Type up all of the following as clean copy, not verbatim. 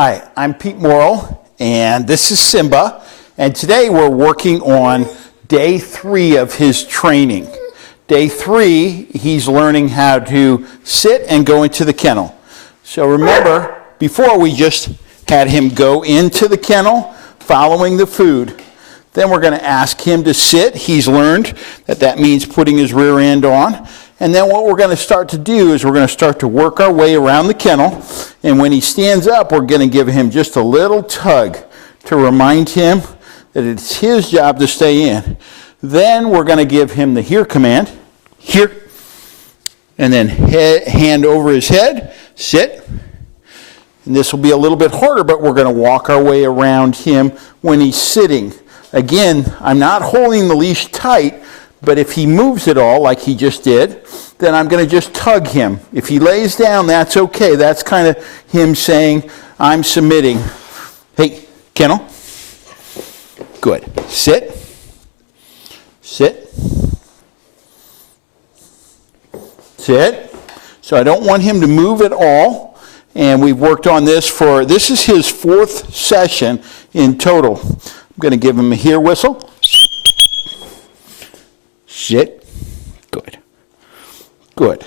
Hi, I'm Pete Morrill, and this is Simba, and today we're working on day 3 of his training. Day 3, he's learning how to sit and go into the kennel. So remember, before we just had him go into the kennel following the food. Then we're going to ask him to sit. He's learned that that means putting his rear end on. And then what we're going to start to do is we're going to start to work our way around the kennel. And when he stands up, we're going to give him just a little tug to remind him that it's his job to stay in. Then we're going to give him the here command, here, and then hand over his head, sit. And this will be a little bit harder, but we're going to walk our way around him when he's sitting. Again, I'm not holding the leash tight, but if he moves at all, like he just did, then I'm going to just tug him. If he lays down, that's okay. That's kind of him saying, I'm submitting. Hey, kennel. Good. Sit. Sit. Sit. So I don't want him to move at all. And we've worked on this this is his 4th session in total. I'm going to give him a here whistle. Sit. Good. Good.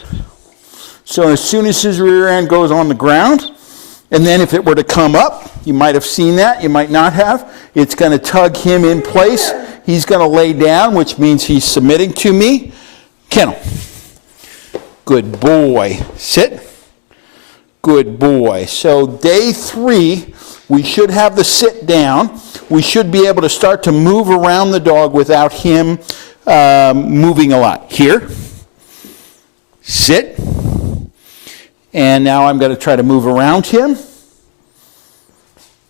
So as soon as his rear end goes on the ground, and then if it were to come up, you might have seen that, you might not have, it's going to tug him in place. He's going to lay down, which means he's submitting to me. Kennel. Good boy. Sit. Good boy. So day 3, we should have the sit down. We should be able to start to move around the dog without him moving a lot. Here, sit, and now I'm going to try to move around him.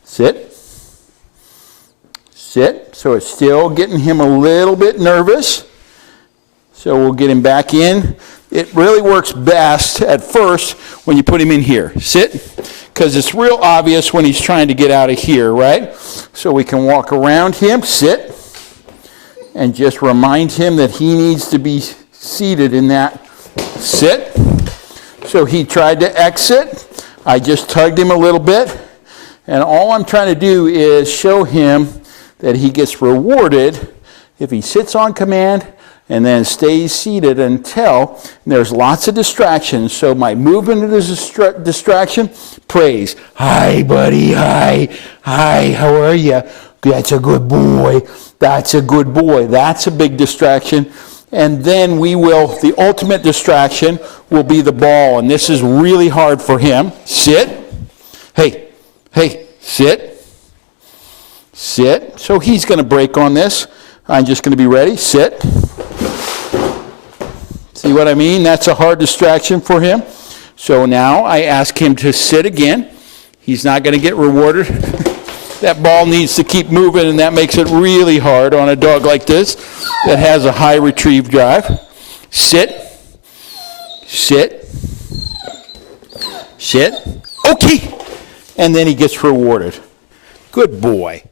Sit, sit. So it's still getting him a little bit nervous. So we'll get him back in. It really works best at first when you put him in here. Sit, because it's real obvious when he's trying to get out of here, right? So we can walk around him, sit, and just remind him that he needs to be seated in that sit. So he tried to exit. I just tugged him a little bit. And all I'm trying to do is show him that he gets rewarded if he sits on command and then stays seated until there's lots of distractions. So my movement is a distraction. Praise. Hi, buddy. Hi. Hi, how are you? That's a good boy. That's a good boy. That's a big distraction. And then the ultimate distraction will be the ball. And this is really hard for him. Sit. Hey, sit. Sit. So he's going to break on this. I'm just going to be ready. Sit. See what I mean? That's a hard distraction for him. So now I ask him to sit again. He's not going to get rewarded. That ball needs to keep moving, and that makes it really hard on a dog like this that has a high retrieve drive. Sit. Sit. Sit. Okay. And then he gets rewarded. Good boy.